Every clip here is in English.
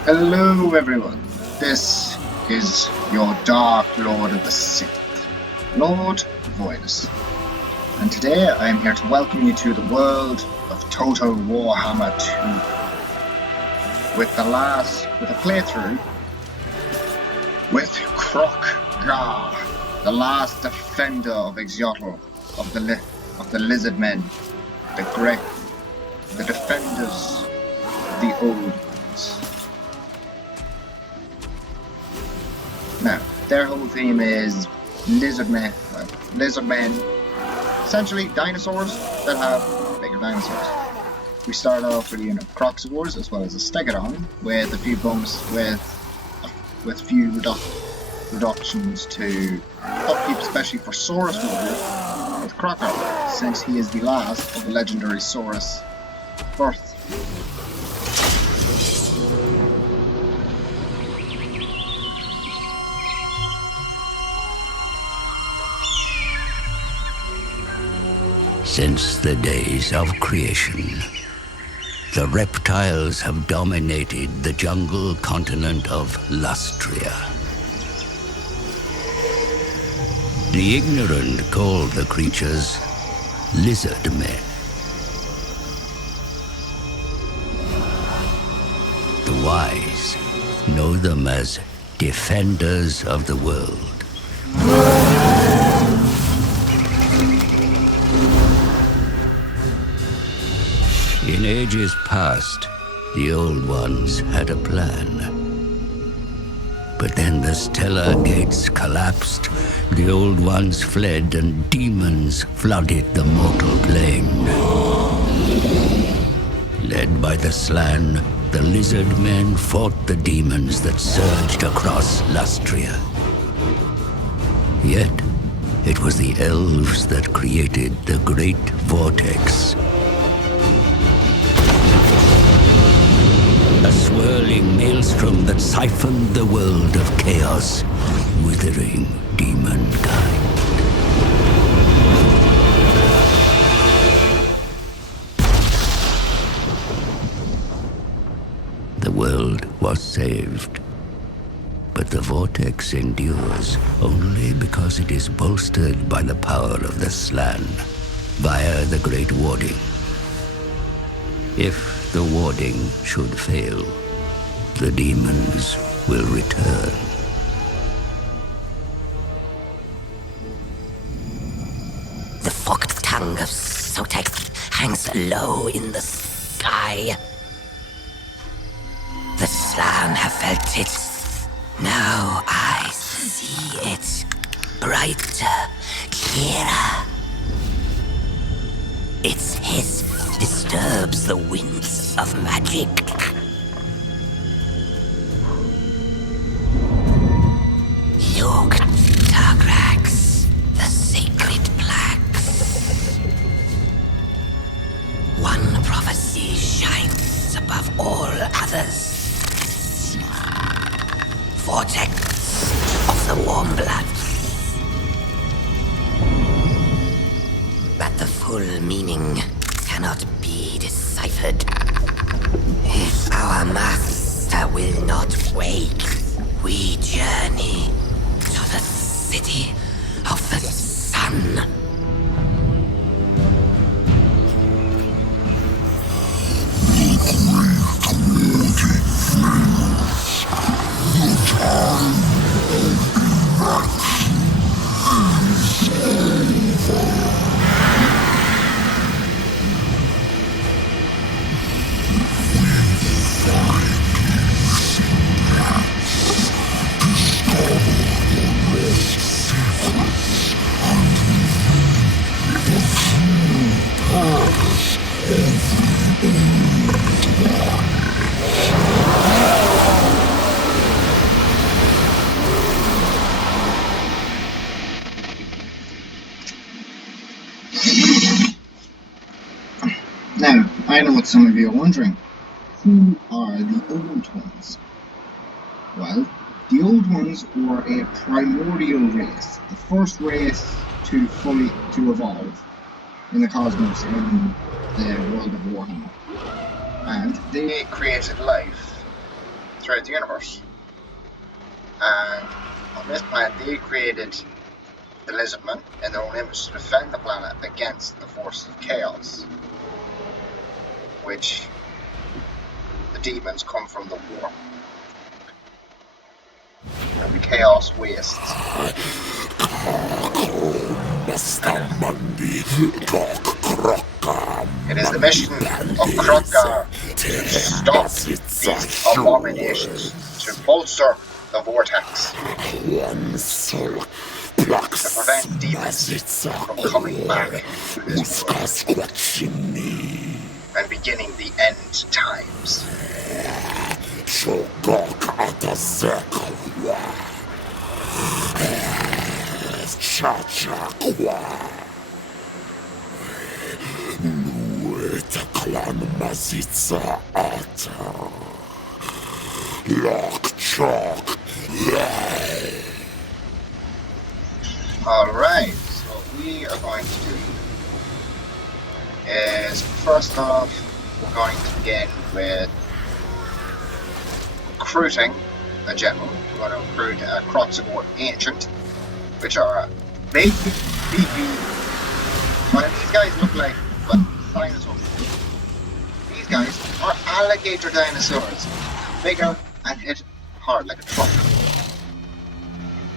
Hello everyone, this is your Dark Lord of the Sith, Lord Voidus, and today I am here to welcome you to the world of Total Warhammer 2, with a playthrough with Kroq Gar, the last defender of Exyotl, of the Lizard Men, the defenders of the Old Ones. Now, their whole theme is lizard men, essentially dinosaurs that have bigger dinosaurs. We start off with a unit of Kroxivores as well as a Stegodon, with a few bumps with few reductions to upkeep, especially for Saurus Warrior with Kroq Gar, since he is the last of the legendary Saurus birth. Since the days of creation, the reptiles have dominated the jungle continent of Lustria. The ignorant call the creatures lizard men. The wise know them as defenders of the world. In ages past, the Old Ones had a plan. But then the stellar gates collapsed, the Old Ones fled, and demons flooded the mortal plane. Led by the Slann, the Lizard Men fought the demons that surged across Lustria. Yet, it was the elves that created the Great Vortex. A swirling maelstrom that siphoned the world of chaos, withering demonkind. The world was saved, but the Vortex endures only because it is bolstered by the power of the Slann, via the Great Warding. If the warding should fail, the demons will return. The forked tongue of Sotek hangs low in the sky. The Slann have felt it. Now I see it. Brighter, clearer. Its hiss disturbs the winds of magic. Look, Targrax, the sacred plaques. One prophecy shines above all others. Vortex of the warm blood. But the full meaning cannot be deciphered. If our master will not wake, we journey to the city of the sun. Now, I know what some of you are wondering. Who are the Old Ones? Well, the Old Ones were a primordial race, the first race to evolve in the cosmos in the world of Warhammer. And they created life. throughout the universe. And on this planet, they created the Lizardmen in their own image to defend the planet against the forces of chaos, which the demons come from the war and the chaos wastes. It is the mission of Kroq Gar to stop these abominations, to bolster the Vortex, to prevent demons from coming back to this world and beginning the end times. Alright, so what we are going to do is, first off, we're going to begin with recruiting a general. We're going to recruit a Kroq Gar Ancient, which are big, beefy. Well, these guys look like, well, dinosaurs. These guys are alligator dinosaurs, bigger and hit hard like a truck.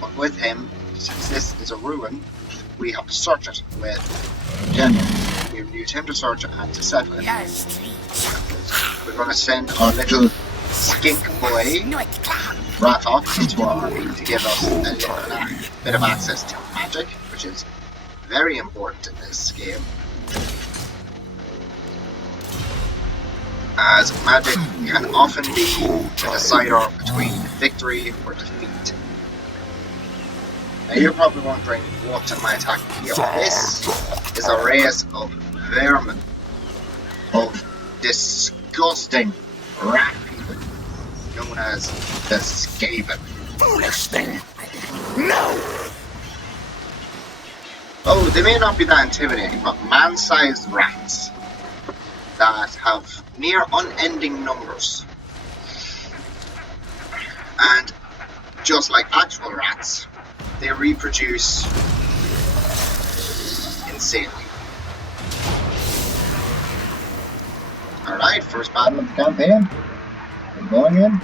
But with him, since this is a ruin, we have to search it with general. We will use him to search it and to settle it. We're going to send our little skink boy, Ratok, into our army to give us a bit of access to magic, which is very important in this game, as magic can often be the decider between victory or defeat. Now you're probably wondering, what am I attacking here? This is a race of vermin, of disgusting rat people, known as the Skaven. Foolish thing! No! Oh, they may not be that intimidating, but man-sized rats that have near unending numbers. And just like actual rats, they reproduce insanely. Alright, first battle of the campaign. We're going in.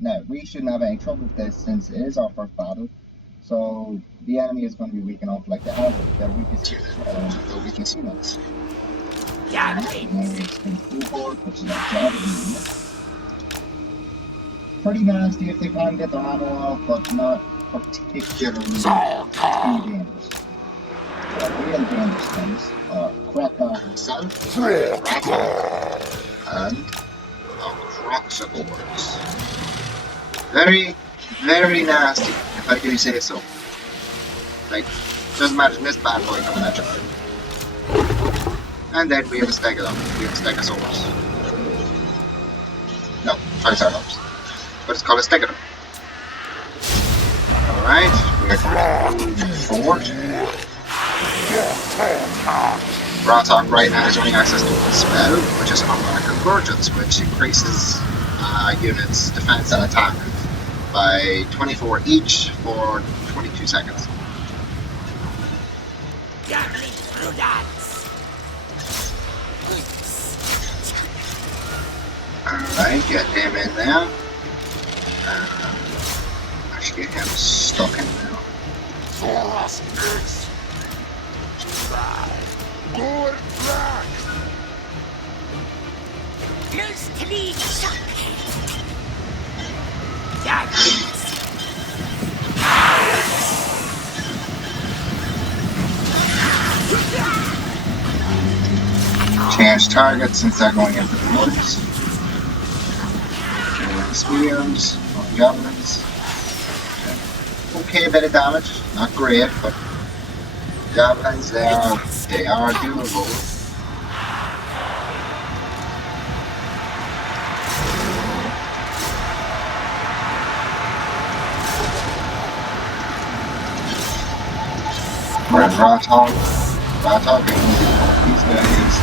Now, we shouldn't have any trouble with this since it is our first battle, so the enemy is going to be weak enough, like they have their weakest units. Now it's which is our job. Pretty nasty if they can get their ammo off, but not particularly too dangerous. The real dangerous things are Kroq Gar himself, and our Kroq Gars. Very, very nasty, if I can say so. Like, doesn't matter in this bad boy coming at you. And then we have a Stegosaurus. We have a Stegosaurus. No, Triceratops. But it's called a Stegodon. Alright, we're forward. Ratok right now is running access to a spell, which is Automatic Convergence, which increases units' defense and attack by 24 each for 22 seconds. Alright, get him in there. Actually get him stuck in there. Change target since they're going into the woods. Spears, javelins. Okay, bit of damage, not great, but Javelins, they are doable. Whereas Rothog can easily pop these guys.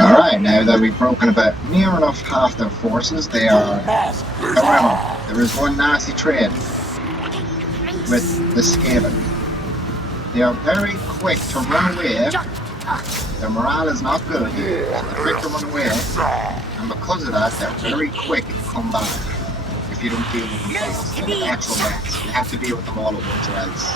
Alright, now that we've broken about near enough half their forces, they are... However, there is one nasty trait with the Skaven. They are very quick to run away. Their morale is not good, so they're quick to run away, and because of that, they're very quick to come back if you don't deal with them fast. And the actual rats, you have to deal with them all at once or else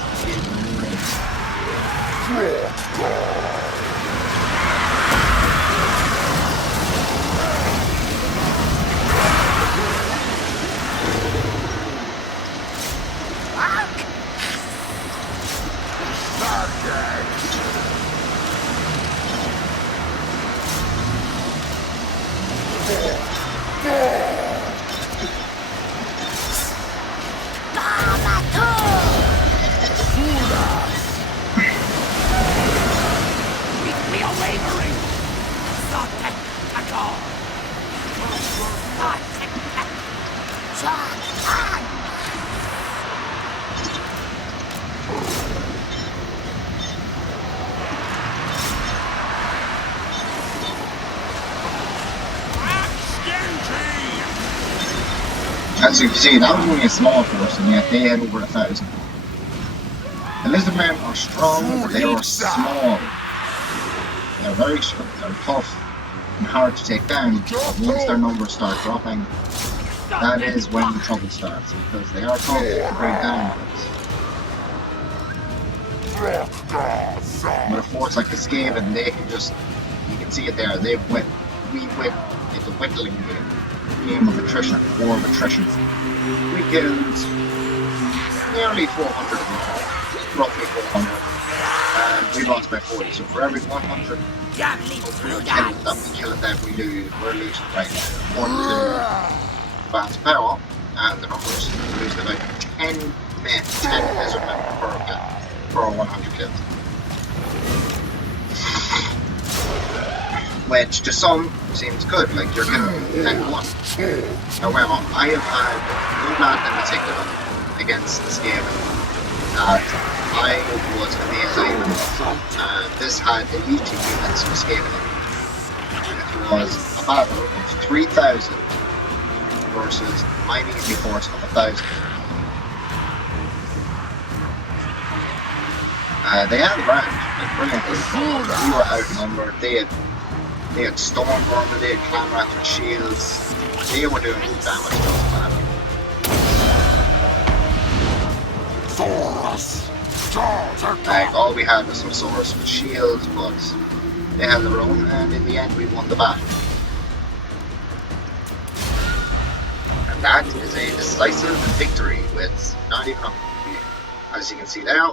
As you can see, that was only a small force, and yet they had over 1,000. The lizardmen are strong, but they are small. They're very strong, they're tough and hard to take down. But once their numbers start dropping, that is when the trouble starts, because they are tough to break down. With a force like the Skaven, they can just, you can see it there, we whip, it's a whittling game of attrition, war of attrition. We killed nearly 400 of them, roughly 400, and we lost by 40, so for every 100 kills that we kill that we lose, we're losing right now. One to advanced power, and the numbers, we're losing about 10 men, 10 lizard men per 100 kills. Which to some seems good, like you're killing 10-1. However, I have had one man in particular against the Skaven that I was amazing, and this had elite units for Skaven. And it was a battle of 3,000 versus my measly force of 1,000. They had the range, like brilliantly. We were outnumbered. They had Stormburner, they had Clanrat with shields. They were doing damage to the planet. Like, all we had was some swords with shields, but they had their own, and in the end we won the battle. And that is a decisive victory with not even a... As you can see there,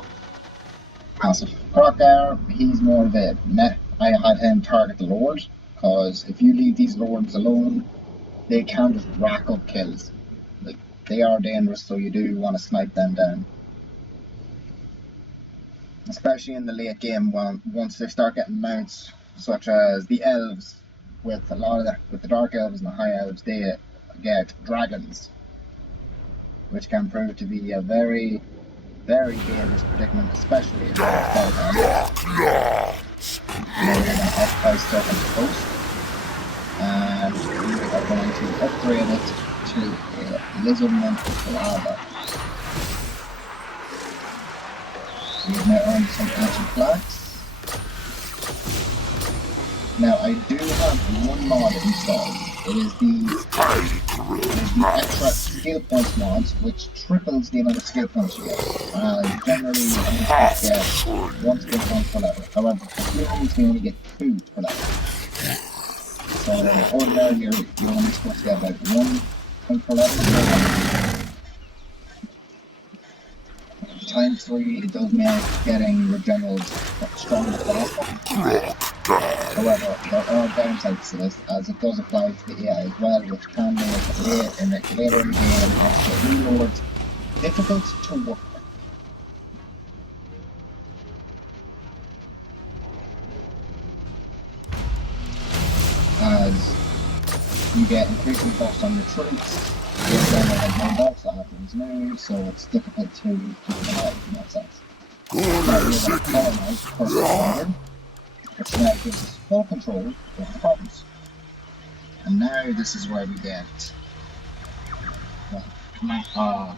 massive. Kroq Gar, he's more of a meh. I had him target the Lord, because if you leave these Lords alone, they can just rack up kills. Like, they are dangerous, so you do want to snipe them down. Especially in the late game, once they start getting mounts, such as the Elves, with the Dark Elves and the High Elves, they get dragons, which can prove to be a very, very dangerous predicament, especially in the now we're going to occupy Serpent's Coast, and we are going to upgrade it to a Lizardman Lava. We have now earned some ancient flags. Now I do have one mod installed, It is the extra skill points mods, which triples the amount of skill points you get. Generally, you're supposed to get 1 skill point per level. However, for humans, we only get 2 per level. So, ordinarily, you're only supposed to get about 1 point per level. Times 3, it does make getting your generals stronger faster. However, there are downsides to this, as it does apply to the AI as well, which can make it later in the game after reloads difficult to work with. As you get increasing costs on your troops, your general has no buffs after his move, so it's difficult to keep them alive in that sense. Now we're going to colonize Kroq Gar, which now gives us full control over the province. And now this is where we get our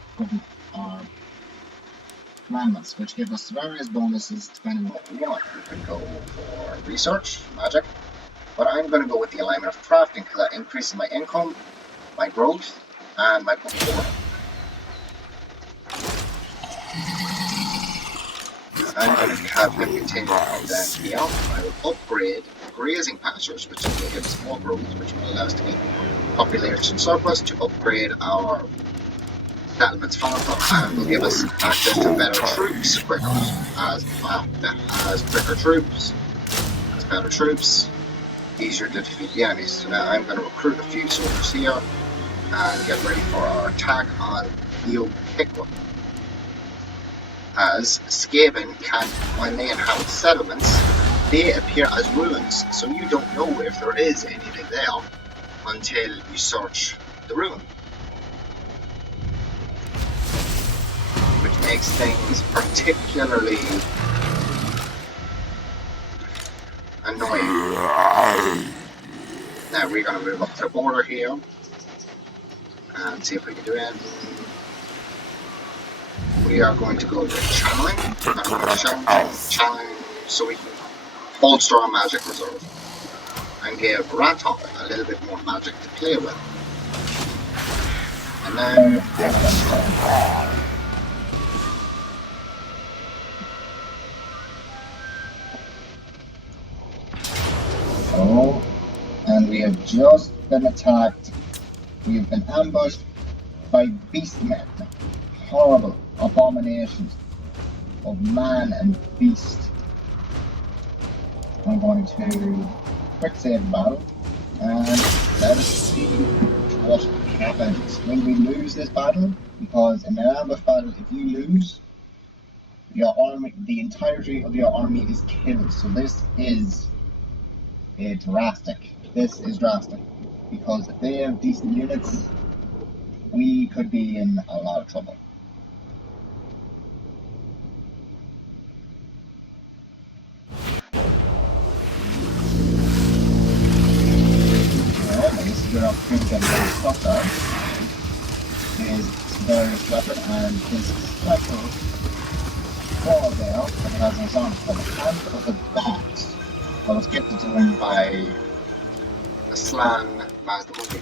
commandments, which give us various bonuses depending on what we want. We could go for research, magic, but I'm going to go with the alignment of crafting because that increases my income, my growth, and my comfort. I'm going to have him continue down here. I will upgrade grazing pastures, which will give us more growth, which will allow us to get population surplus to upgrade our settlements faster, and will give us access to better troops quicker. As better troops, easier to defeat the enemies. So now I'm going to recruit a few soldiers here and get ready for our attack on Eo Pickle. As Skaven can, when they inhabit settlements, they appear as ruins, so you don't know if there is anything there until you search the ruin. Which makes things particularly annoying. Now we're going to move up to the border here and see if we can do anything. We are going to go to channeling. Channeling so we can bolster our magic reserve and give Ratok a little bit more magic to play with. And now and we have just been attacked. We have been ambushed by beastmen. Horrible abominations of man and beast. I'm going to quick save the battle and let us see what happens. Will we lose this battle? Because in an ambush battle, if you lose, your army, the entirety of your army is killed. So this is drastic. This is drastic because if they have decent units, we could be in a lot of trouble. This is your opportunity to get a Kroq Gar. His various weapon and his special claw there, and it has an arm called the Hand of the Gods. That was gifted to him by the Slan Mazdamundi.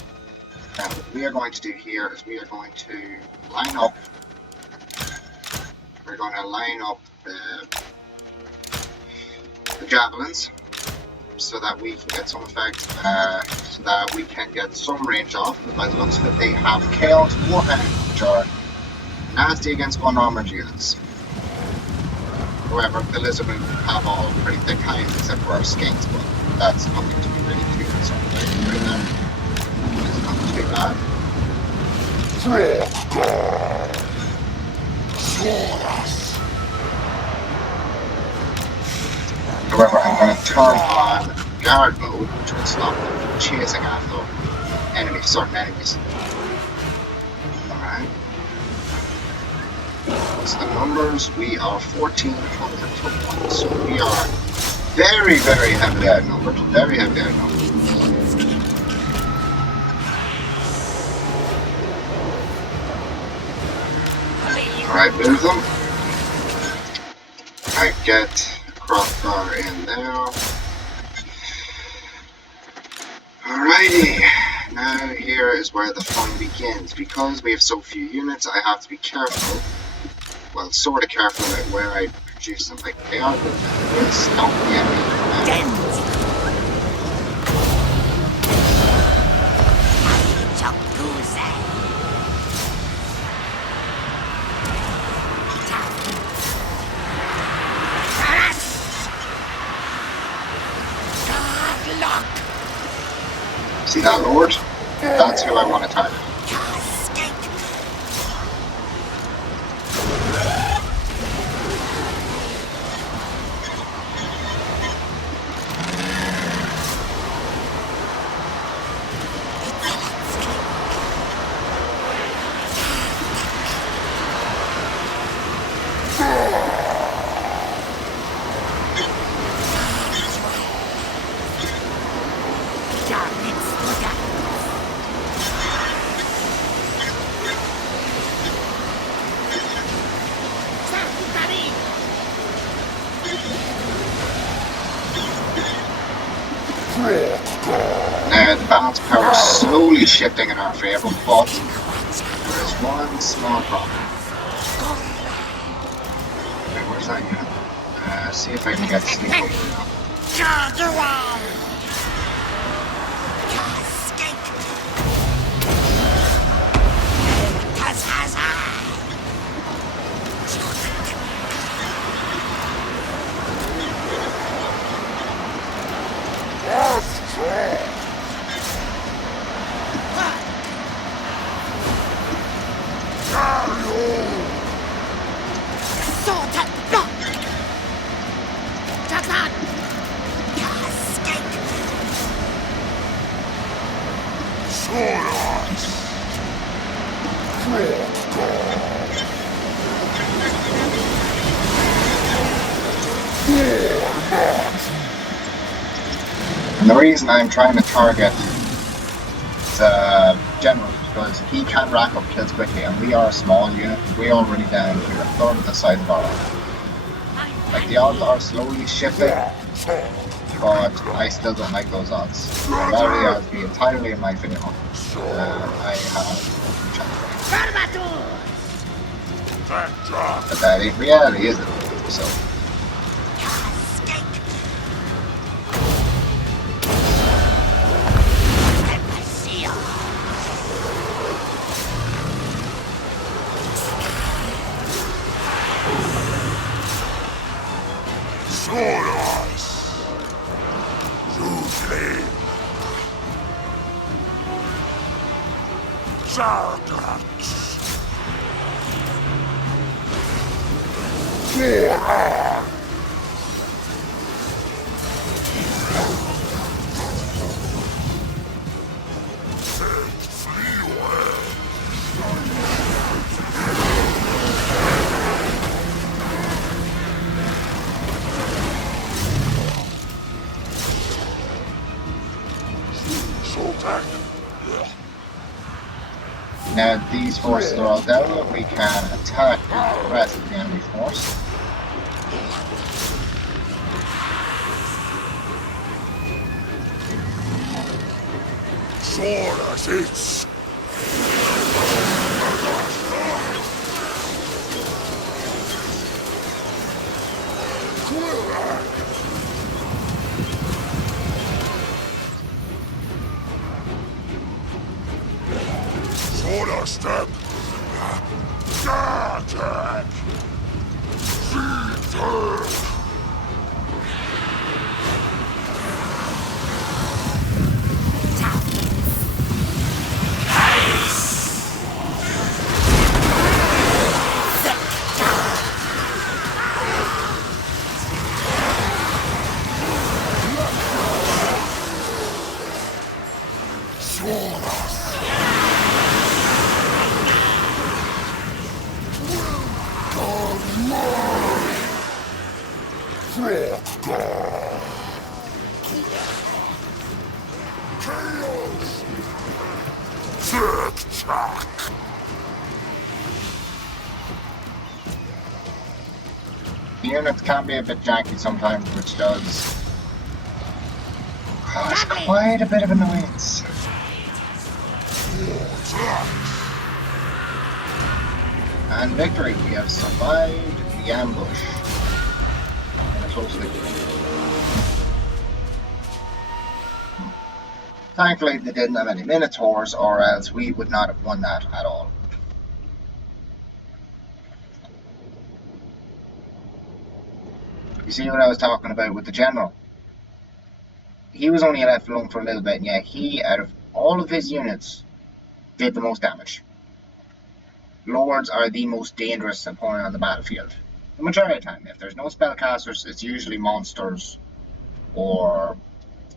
Now, what we are going to do here is we are going to line up. We're going to line up the javelins so that we can get some effect, so that we can get some range off. But by the looks of it, they have Chaos Warhammer, which are nasty against unarmored units. However, the lizardmen have all pretty thick hides except for our skinks, but that's nothing to be really too concerned about right now. It's not too bad. However, I'm going to turn on guard mode, which will stop them from chasing after certain enemies. Alright. What's the numbers? We are 1,400 to 1, so we are very, very heavily outnumbered. Very heavily outnumbered. Alright, move them. I get Kroq Gar in there. Alrighty. Now Now here is where the fun begins. Because we have so few units, I have to be careful. Well, sort of careful about where I produce them. Like, they are good. We'll stop the enemy. See that, Lord? That's who I want to target. Now the balance power is slowly shifting in our favour, but there is one small problem. Wait, where's that unit? See if I can get sneak over now. And the reason I'm trying to target the general is because he can rack up kills quickly, and we are a small unit. We're already down here, a third of the size of our army. Like, the odds are slowly shifting, but I still don't like those odds. I'd rather the odds be entirely in my favor. I have chance. But that in reality isn't, so. Now these forces are all down, we can attack the rest of the enemy force. Step. Attack. Kroq Gar. Chaos. Tick-tock. The units can be a bit janky sometimes, which does cause quite a bit of annoyance. And victory, we have survived the ambush. Closely. Thankfully, they didn't have any minotaurs, or else we would not have won that at all. You see what I was talking about with the general? He was only left alone for a little bit, and yet he, out of all of his units, did the most damage. Lords are the most dangerous opponent on the battlefield. The majority of the time, if there's no spellcasters, it's usually monsters or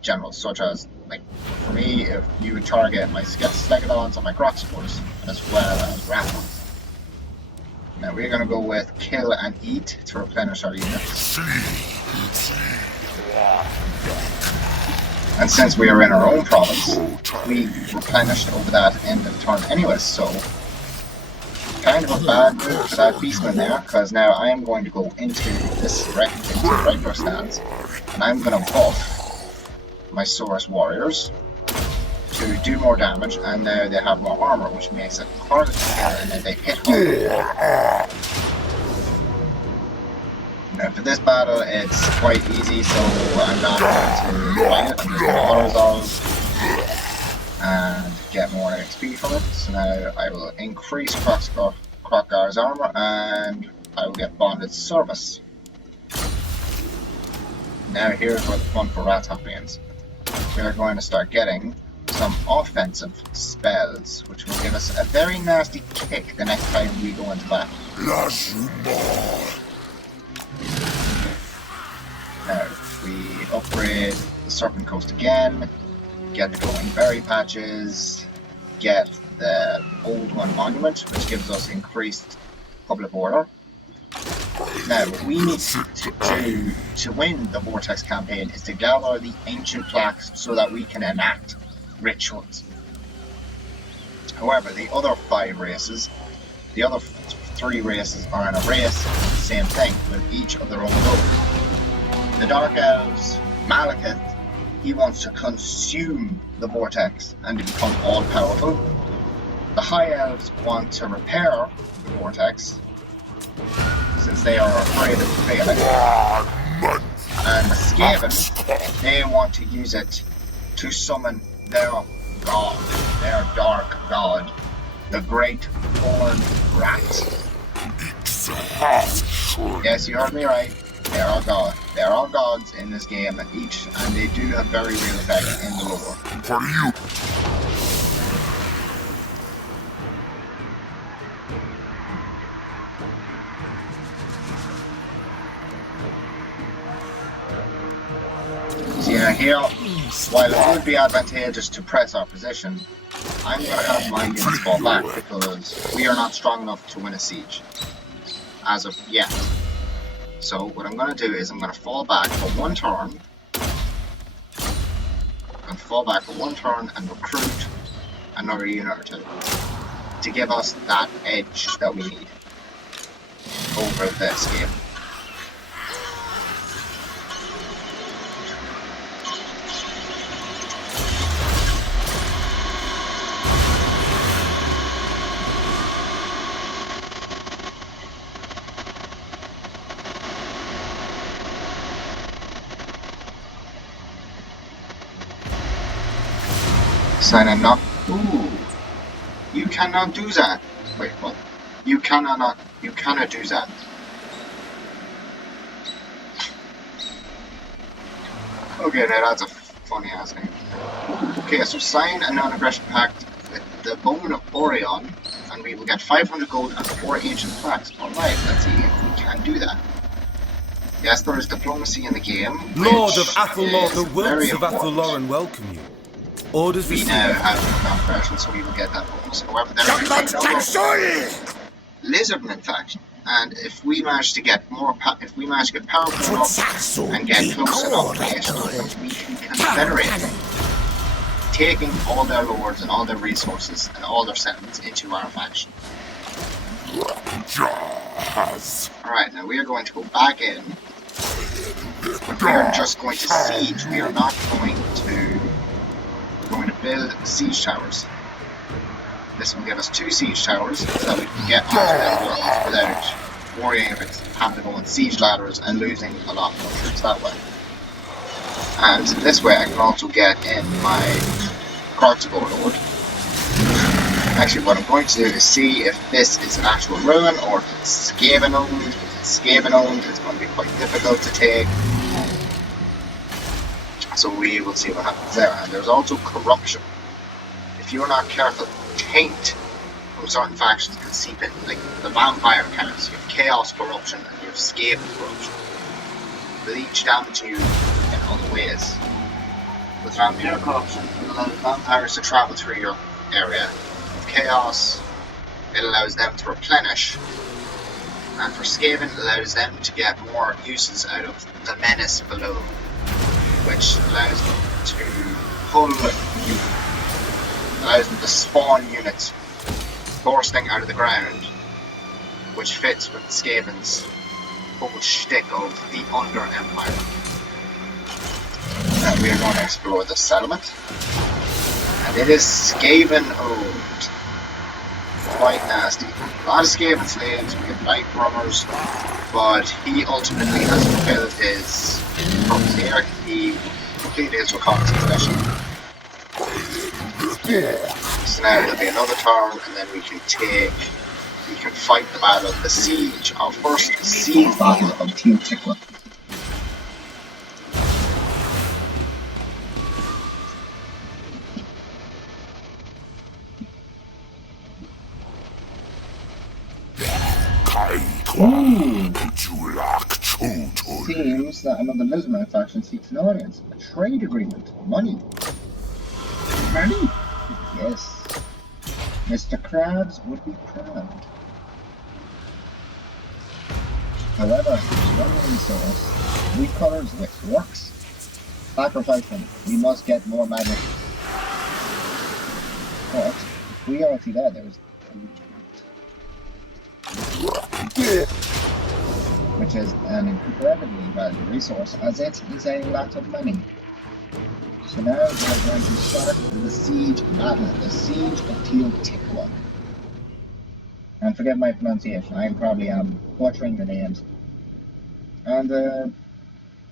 generals, such as, like, for me, if you would target my Stegodons or my Kroq Gars, as well as Rathmons. Now we're going to go with kill and eat to replenish our units. And since we are in our own province, we replenished over that end of the turn anyway, so kind of a bad move for that beastman there, because now I am going to go into this regular stance, and I'm going to buff my Saurus warriors to do more damage, and now they have more armor, which makes it harder to kill, and then they hit harder. Now for this battle, it's quite easy, so I'm not going to fight it. I'm just going to auto-resolve and get more XP from it. So now I will increase Kroq Gar's armor, and I will get bonded service. Now here's where the fun for Ratop begins. We are going to start getting some offensive spells, which will give us a very nasty kick the next time we go into battle. Now, we upgrade the Serpent Coast again, get the glowing berry patches, get the Old One Monument, which gives us increased public order. Now, what we need to win the Vortex Campaign is to gather the ancient plaques so that we can enact rituals. However, the other 5 races, the other 3 races are in a race, same thing, with each of their own goal. The Dark Elves, Malekith, he wants to consume the Vortex and to become all-powerful. The High Elves want to repair the Vortex, since they are afraid of failing. And the Skaven, they want to use it to summon their god, their dark god, the Great Horned Rat. Yes, you heard me right. There are gods. There are gods in this game, and they do have very real effect in the lore. See now here, while it would be advantageous to press our position, I'm going to have my units fall back because we are not strong enough to win a siege as of yet. So what I'm going to do is I'm going to fall back for 1 turn. I'm going to fall back for 1 turn and recruit another unit or 2 to give us that edge that we need over the escape. Sign and knock. Ooh. You cannot do that. Wait, what? You cannot do that. Okay, now that's a funny ass name. Okay, so sign a non-aggression pact with the Bone of Orion, and we will get 500 gold and 4 ancient plaques. Alright, let's see if we can do that. Yes, there is diplomacy in the game. Lord of Athelor, the works of Atheloran welcome you. Orders we now have non-aggression, so we will get that bonus. However, there is another Lizardman faction, and if we manage to get powerful enough and get close enough to the Lords, we can confederate them, taking all their lords and all their resources and all their settlements into our faction. Alright, now we are going to go back in, but we are just going to siege. We are not going to build siege towers. This will give us 2 siege towers, so that we can get onto them walls without worrying about having to go on siege ladders and losing a lot more troops that way. And this way I can also get in my Kroq Gar Lord. Actually, what I'm going to do is see if this is an actual ruin or if it's Skaven owned. If it's Skaven owned, it's going to be quite difficult to take. So we will see what happens there. And there's also corruption. If you're not careful, taint from certain factions can seep in. Like the vampire cards, you have chaos corruption and you have Skaven corruption. They each damage you in other ways. With vampire corruption, it allows vampires to travel through your area. With chaos, it allows them to replenish. And for Skaven, it allows them to get more uses out of the menace below, which allows them to pull you, allows them to spawn units bursting out of the ground, which fits with Skaven's whole shtick of the Under Empire. And we are going to explore this settlement, and it is Skaven owned. Quite nasty. A lot of Skaven slaves, we have Night Runners, but he ultimately has fulfilled his purpose here. He completed his reconnaissance mission. So now there'll be another turn, and then we can fight the battle, the siege, our first siege battle of Team Tikwa. Seems that another Lizman faction seeks an audience. A trade agreement. Money. Money? Yes. Mr. Krabs would be proud. However, one resource, 3 colors which works. Sacrifice them. We must get more magic. But if we already there's which is an incredibly valuable resource, as it is a lot of money. So now we are going to start the siege battle, the siege of Teal Tikwa. And forget my pronunciation, I probably am butchering the names. And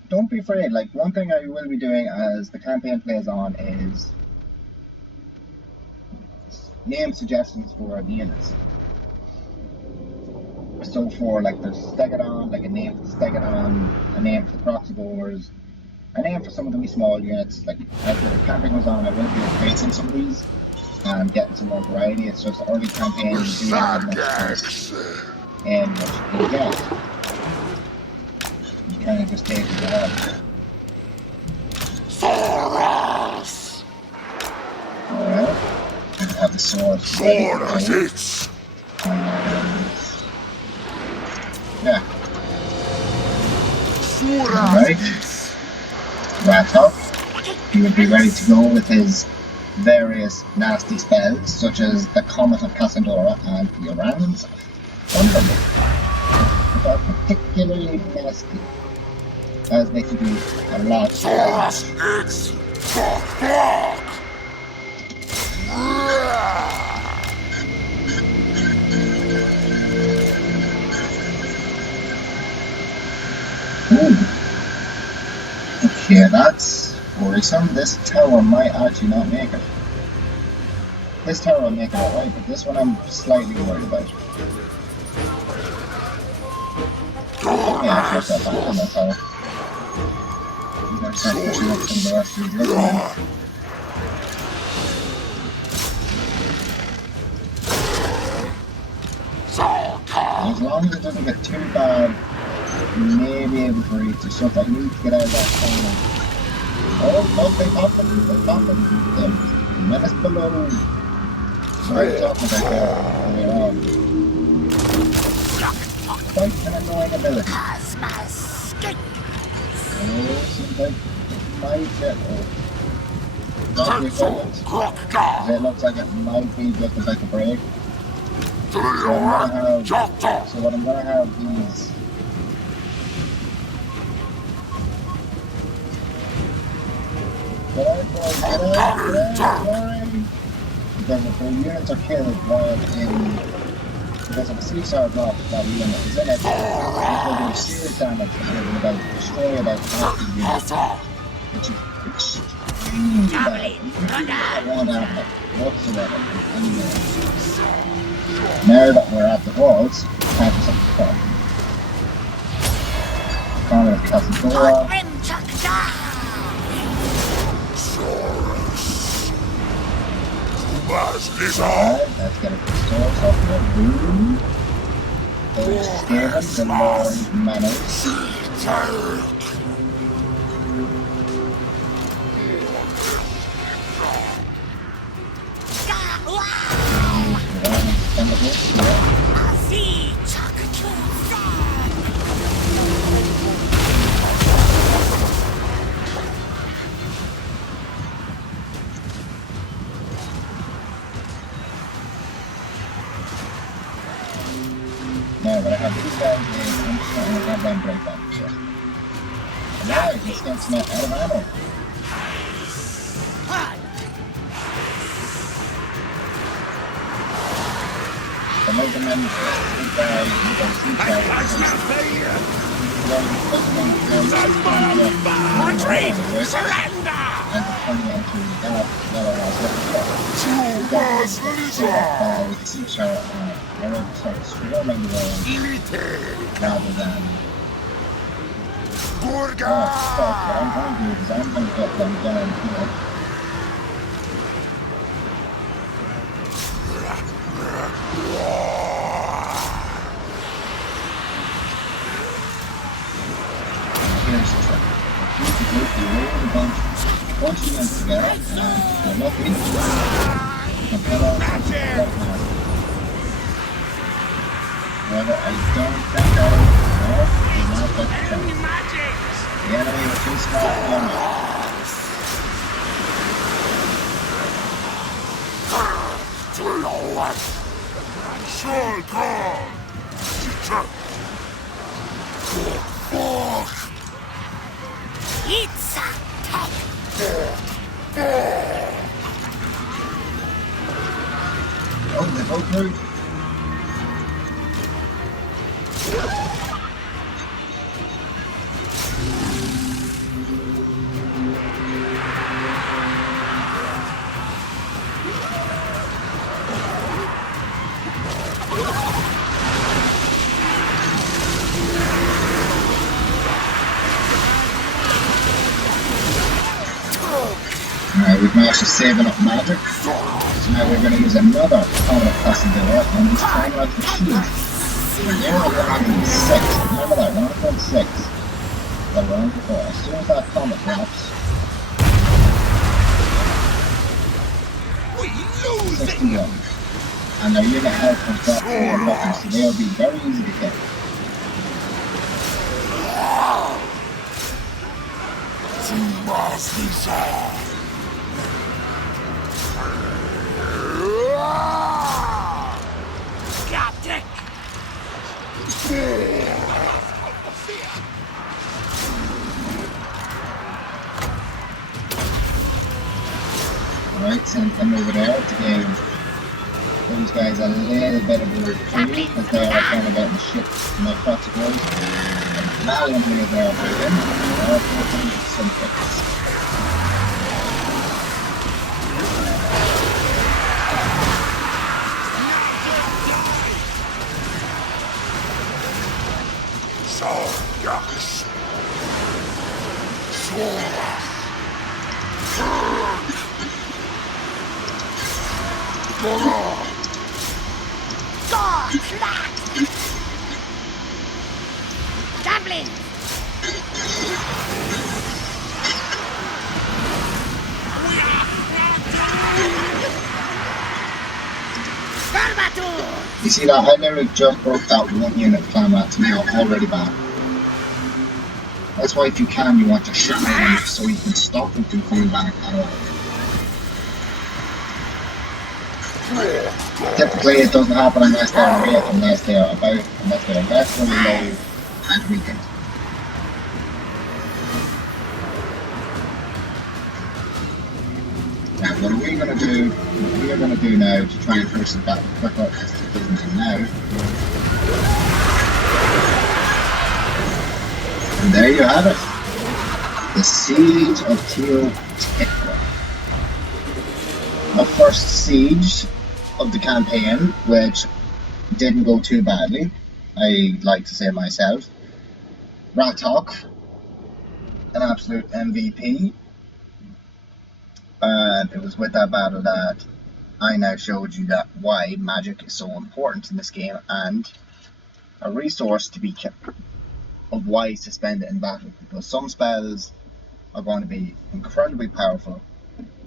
don't be afraid, like one thing I will be doing as the campaign plays on is name suggestions for the units. So for like the Stegadon, like a name for Stegadon, a name for Kroq Gars, a name for some of the wee small units. Like as the campaign goes on, I will be replacing some of these and getting some more variety. It's just early campaign, you do not have much choice in what you can get. You kind of just take it all. Alright, and have the sword ready to go. Yeah. Alright. Wrapped up. He would be ready to go with his various nasty spells, such as the Comet of Cassandora and the Orans Thunderbolt, which are particularly nasty, as they can do a lot of damage. Okay, that's worrisome. This tower might actually not make it. This tower will make it alright, but this one I'm slightly worried about. Yeah, actually start back on that tower. I'm gonna start pushing up some of the rest of these little men. As long as it doesn't get too bad, we may be able to reach the stuff. I need to get out of that corner. Oh, they popped them. The menace below. What are you talking about there? Earlier on. Quite an annoying ability. Oh, seems like it might get old. It looks like it might be just about to break. So what I'm gonna have is get out, boys, get out, Because if the units are killed while in... Because if a sea star drops while the unit is in it, it will do serious damage and it will destroy about half the unit. Which is extremely bad. You don't want to have that whatsoever in any way. Now that we're at the walls, it's time for something fun. Connor Casadora. Alright, let's get a pistol off the boom. Those Skaven, the Lord Manor. No, but I have these guys here. I'm just going to have them break them. Alright, this guy's not out of ammo. The laser men, these guys, you can see guys. Surrender! And the turning into that yellow with the sea shark on it. They're going to start swarming the world rather than... Kroq Gar! Oh, fuck, what I'm going to do is I'm going to get them down here. Here's the trick. You roll a bunch of units together, and if you're lucky, you can head off to the left now. However, I don't think that will not get the chance. The enemy is too small for me. To the left! Kroq Gar! Fuck! It's a tech. Oh, they both moved. Alright, we've managed to save enough magic. So now we're going to use another Comet Casadora and this time out the shield. We're now 106. Remember that, 1.6. That we're on before. As soon as that comet drops, 61. And their unit health has dropped to 1 so they'll be very easy to kill. Alright, send them over there to give those guys a little bit of a reprieve because they are kind of getting the shit in their toxic ways. And valiantly as they are fighting, they are taking some hits. Dublin! You see that? I literally just broke that one unit plan that's now already back. That's why if you can, you want to shut them so you can stop them from coming back at all. Typically it doesn't happen unless they're real, unless they are about, unless they are definitely low and weakened. Now what are we going to do? We we're going to do now to try and finish the battle quicker is to do them now. And there you have it. The Siege of Teotihuacan. The first siege of the campaign, which didn't go too badly, I like to say myself. Ratok, an absolute MVP. And it was with that battle that I now showed you that why magic is so important in this game, and a resource to be kept of wise to spend it in battle, because some spells are going to be incredibly powerful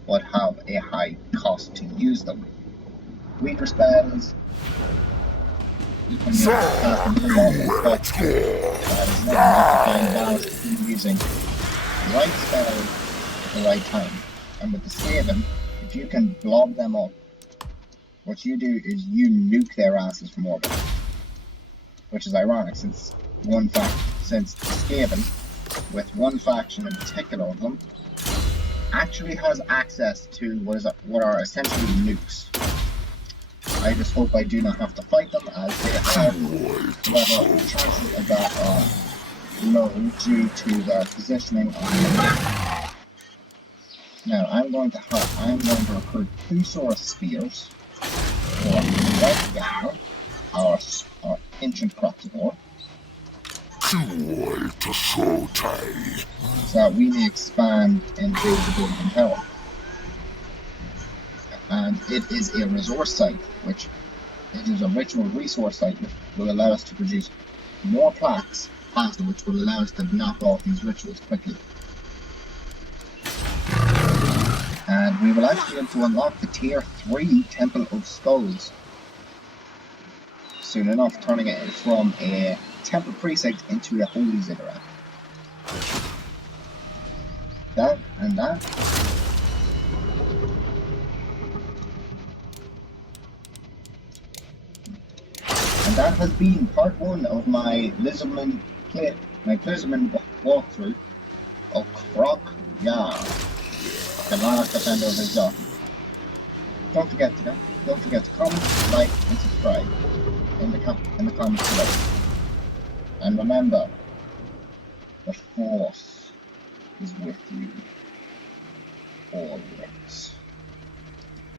but have a high cost to use them. Weaker spells you can cast a new model, but that is not enough to find a balance between using the right spell at the right time. And with the Skaven, if you can blob them up, what you do is you nuke their asses from orbit. Which is ironic, since the Skaven, with one faction in particular of them, actually has access to what are essentially nukes. I just hope I do not have to fight them, as they have the chances of that are low due to their positioning on the map. Now I'm going to recruit 2 Saurus Spears for Kroq Gar, our ancient Kroq, so that we may expand into the Golden Tower. And it is a resource site, which it is a ritual resource site, which will allow us to produce more plaques faster, which will allow us to knock off these rituals quickly. And we will actually be able to unlock the Tier 3 Temple of Skulls soon enough, turning it from a temple precinct into a holy ziggurat. That and that. And that has been part 1 of my Lizardman walkthrough of Kroq Gar, the last defender of his dock. Don't forget to comment, like, and subscribe in the comments below. And remember, the Force is with you always.